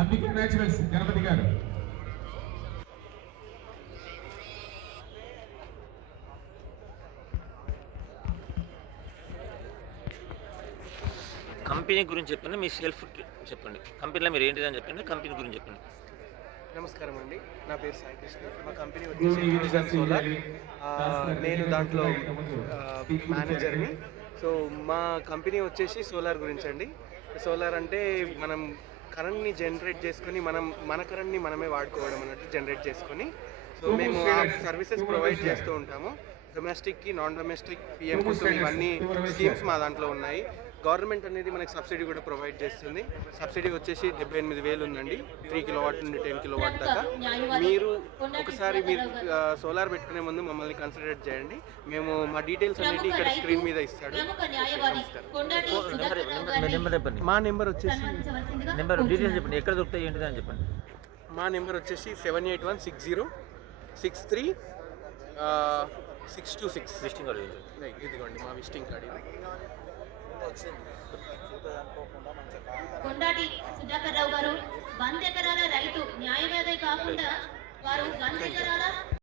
Ambika naturals Ganapati గారు. Company గురించి చెప్పండి, మీ సెల్ఫ్ చెప్పండి. కంపెనీలో మీరు ఏంటిదని చెప్పండి, కంపెనీ గురించి చెప్పండి. నమస్కారం అండి, నా పేరు సాయి కృష్ణ. మా కంపెనీ వచ్చేసి యూనిజన్ సోలార్. నేను దాంట్లో మేనేజర్ని. సో మా కంపెనీ వచ్చేసి సోలార్ గురించి అండి. సోలార్ అంటే మనం కరెంట్ని జనరేట్ చేసుకొని మన కరెంట్ని మనమే వాడుకోవడం అన్నట్టు జనరేట్ చేసుకొని, సో మేము ఆ సర్వీసెస్ ప్రొవైడ్ చేస్తూ ఉంటాము. డొమెస్టిక్కి, నాన్ డొమెస్టిక్, పిఎం కుసుమ్ ఇవన్నీ స్కీమ్స్ మా దాంట్లో ఉన్నాయి. గవర్నమెంట్ అనేది మనకి సబ్సిడీ కూడా ప్రొవైడ్ చేస్తుంది. సబ్సిడీ వచ్చేసి 78,000 ఉందండి, 3 కిలోవాట్ నుండి 10 కిలోవాట్ దాకా. మీరు ఒకసారి మీరు సోలార్ పెట్టుకునే ముందు మమ్మల్ని కన్సిడర్ చేయండి. మేము మా డీటెయిల్స్ అనేది ఇక్కడ స్క్రీన్ మీద ఇస్తాడు. మా నెంబర్ వచ్చేసి డీటెయిల్స్ చెప్పండి, ఎక్కడ దొరుకుతాయి ఏంటిది అని చెప్పండి. మా నెంబర్ వచ్చేసి 7816063626. విజిటింగ్ కార్డు ఇదిగోండి మా విజిటింగ్ కార్డు ఇది. కొండాటి సుధాకర్ రావు గారు 100 ఎకరాల రైతు న్యాయవాదే కాకుండా వారు 100 ఎకరాల